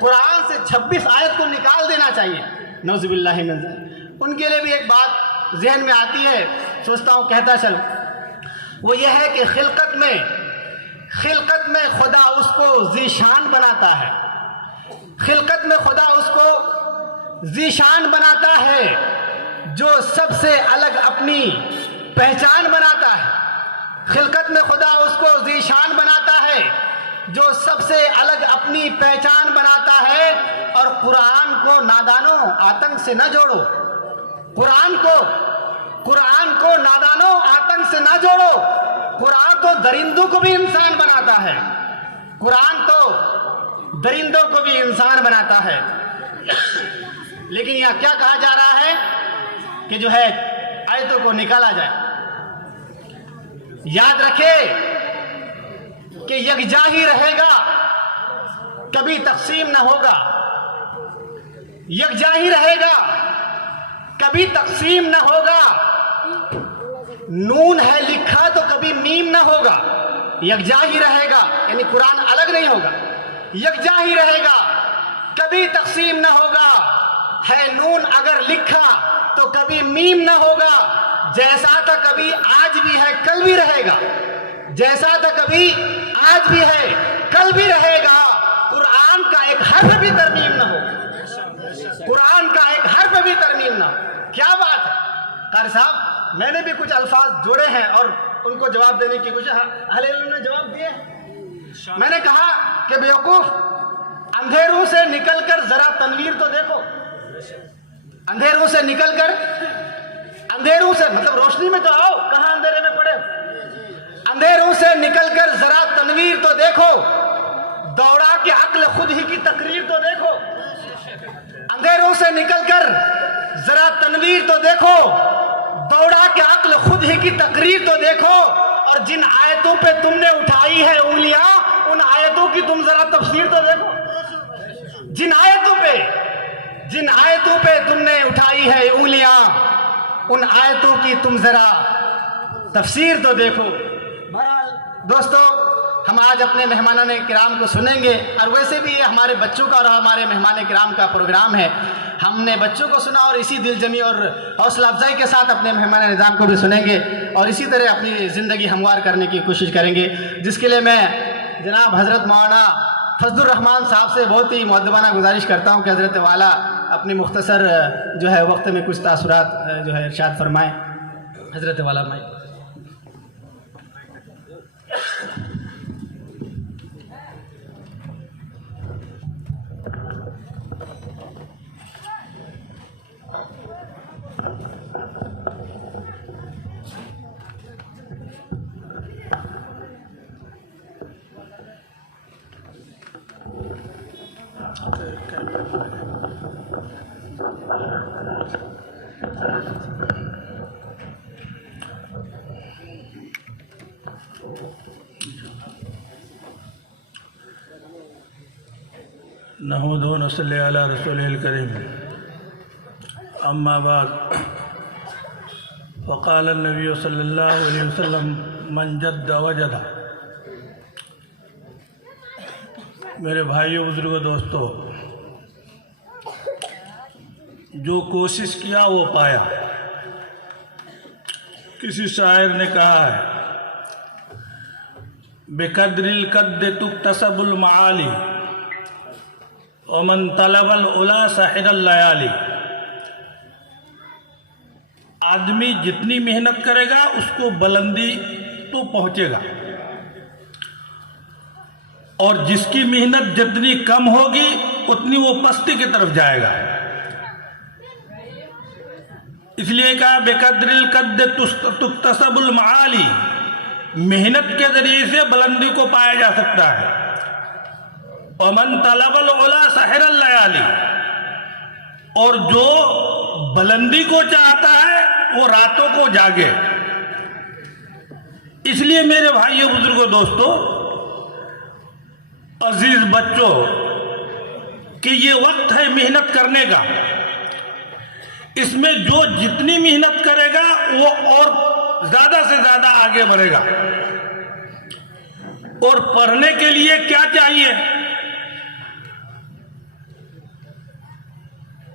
قرآن سے 26 آیت کو نکال دینا چاہیے، نعوذ باللہ من ذلک۔ ان کے لیے بھی ایک بات ذہن میں آتی ہے، سوچتا ہوں کہتا چل، وہ یہ ہے کہ خلقت میں خدا اس کو ذیشان بناتا ہے، خلقت میں خدا اس کو ذیشان بناتا ہے، جو سب سے الگ اپنی پہچان بناتا ہے۔ خلقت میں خدا اس کو ذیشان بناتا ہے جو سب سے الگ اپنی پہچان بناتا ہے۔ اور قرآن کو نادانوں آتنک سے نہ جوڑو، قرآن کو نادانوں آتنک سے نہ جوڑو۔ قرآن تو درندوں کو بھی انسان بناتا ہے، قرآن تو درندوں کو بھی انسان بناتا ہے۔ لیکن یہاں کیا کہا جا رہا ہے کہ جو ہے آیتوں کو نکالا جائے۔ یاد رکھے کہ یکجا ہی رہے گا، کبھی تقسیم نہ ہوگا، یکجا ہی رہے گا، کبھی تقسیم نہ ہوگا۔ نون ہے لکھا تو کبھی میم نہ ہوگا، یکجا ہی رہے گا، یعنی قرآن الگ نہیں ہوگا، یکجا ہی رہے گا، کبھی تقسیم نہ ہوگا۔ ہے نون اگر لکھا تو کبھی میم نہ ہوگا، جیسا تھا کبھی آج بھی ہے کل بھی رہے گا، جیسا تھا کبھی آج بھی ہے کل بھی رہے گا۔ قرآن کا ایک حرف بھی ترمیم نہ ہو، قرآن کا ایک حرف بھی ترمیم نہ ہو۔ کیا بات ہے قاری صاحب، میں نے بھی کچھ الفاظ جوڑے ہیں اور ان کو جواب دینے کی کوشش، اہل علم نے جواب دیے۔ میں نے کہا کہ بیوقوف، اندھیروں سے نکل کر ذرا تنویر تو دیکھو، اندھیروں سے نکل کر، اندھیروں سے مطلب روشنی میں تو آؤ، کہاں اندھیرے میں پڑے؟ اندھیروں سے نکل کر ذرا تنویر تو دیکھو، دوڑا کے عقل خود ہی کی تقریر تو دیکھو۔ اندھیروں سے نکل کر ذرا تنویر تو دیکھو، دوڑا کے عقل خود ہی کی تقریر تو دیکھو۔ اور جن آیتوں پہ تم نے اٹھائی ہے انگلیاں، ان آیتوں کی تم ذرا تفسیر تو دیکھو۔ جن آیتوں پہ تم نے اٹھائی ہے انگلیاں، ان آیتوں کی تم ذرا تفسیر تو دیکھو۔ بہرحال دوستو، ہم آج اپنے مہمانان کرام کو سنیں گے، اور ویسے بھی یہ ہمارے بچوں کا اور ہمارے مہمان کرام کا پروگرام ہے۔ ہم نے بچوں کو سنا اور اسی دل جمی اور حوصلہ افزائی کے ساتھ اپنے مہمان نظام کو بھی سنیں گے، اور اسی طرح اپنی زندگی ہموار کرنے کی کوشش کریں گے، جس کے لیے میں جناب حضرت مولانا فضل الرحمان صاحب سے بہت ہی مؤدبانہ گزارش کرتا ہوں کہ حضرت والا اپنی مختصر جو ہے وقت میں کچھ تاثرات جو ہے ارشاد فرمائیں۔ حضرت والا میں نحمدہ و نصلی علی رسول الکریم، اما بعد، فقال النبی صلی اللہ علیہ وسلم من جد وجد۔ میرے بھائیوں، بزرگوں، دوستو، جو کوشش کیا وہ پایا۔ کسی شاعر نے کہا ہے، بقدر القد تکتسب المعالی ومن طلب العلا سحر اللیالی۔ آدمی جتنی محنت کرے گا اس کو بلندی تو پہنچے گا، اور جس کی محنت جتنی کم ہوگی اتنی وہ پستی کی طرف جائے گا۔ اس لیے کہا بقدر القد تکتسب المعالی، محنت کے ذریعے سے بلندی کو پایا جا سکتا ہے۔ ومن طلب العلا سحر اللیالی، اور جو بلندی کو چاہتا ہے وہ راتوں کو جاگے۔ اس لیے میرے بھائیوں، بزرگوں، دوستو، عزیز بچوں، کہ یہ وقت ہے محنت کرنے کا۔ اس میں جو جتنی محنت کرے گا وہ اور زیادہ سے زیادہ آگے بڑھے گا۔ اور پڑھنے کے لیے کیا چاہیے؟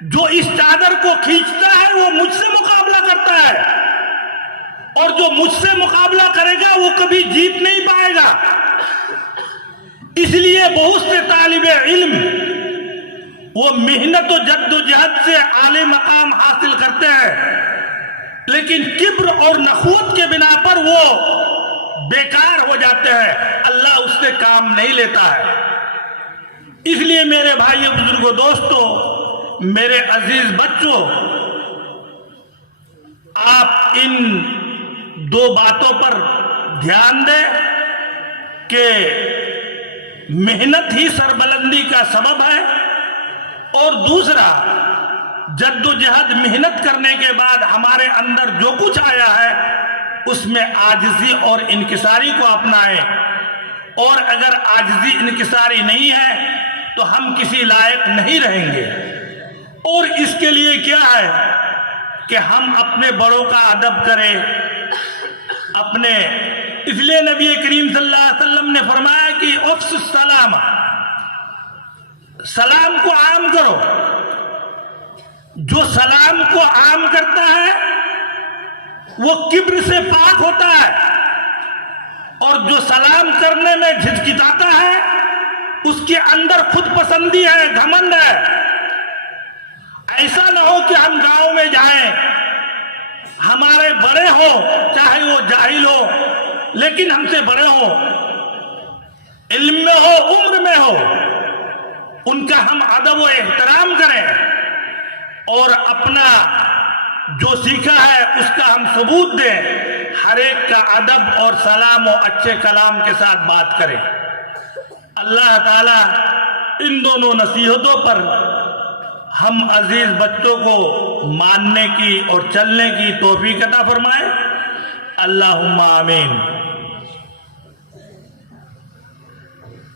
جو اس چادر کو کھینچتا ہے وہ مجھ سے مقابلہ کرتا ہے، اور جو مجھ سے مقابلہ کرے گا وہ کبھی جیت نہیں پائے گا۔ اس لیے بہت سے طالب علم وہ محنت و جد و جہد سے اعلی مقام حاصل کرتے ہیں، لیکن کبر اور نخوت کے بنا پر وہ بیکار ہو جاتے ہیں، اللہ اس سے کام نہیں لیتا ہے۔ اس لیے میرے بھائیو، بزرگوں، دوستوں، میرے عزیز بچوں، آپ ان دو باتوں پر دھیان دیں کہ محنت ہی سربلندی کا سبب ہے، اور دوسرا جد و جہد محنت کرنے کے بعد ہمارے اندر جو کچھ آیا ہے اس میں عاجزی اور انکساری کو اپنائیں، اور اگر عاجزی انکساری نہیں ہے تو ہم کسی لائق نہیں رہیں گے۔ اور اس کے لیے کیا ہے کہ ہم اپنے بڑوں کا ادب کریں، اس لیے نبی کریم صلی اللہ علیہ وسلم نے فرمایا کہ افس السلام، سلام کو عام کرو۔ جو سلام کو عام کرتا ہے وہ کبر سے پاک ہوتا ہے، اور جو سلام کرنے میں جھجکتا ہے اس کے اندر خود پسندی ہے، گھمنڈ ہے۔ ایسا نہ ہو کہ ہم گاؤں میں جائیں، ہمارے بڑے ہوں، چاہے وہ جاہل ہو لیکن ہم سے بڑے ہوں، علم میں ہو، عمر میں ہو، ان کا ہم ادب و احترام کریں، اور اپنا جو سیکھا ہے اس کا ہم ثبوت دیں، ہر ایک کا ادب اور سلام و اچھے کلام کے ساتھ بات کریں۔ اللہ تعالیٰ ان دونوں نصیحتوں پر ہم عزیز بچوں کو ماننے کی اور چلنے کی توفیق عطا فرمائے۔ اللہم آمین۔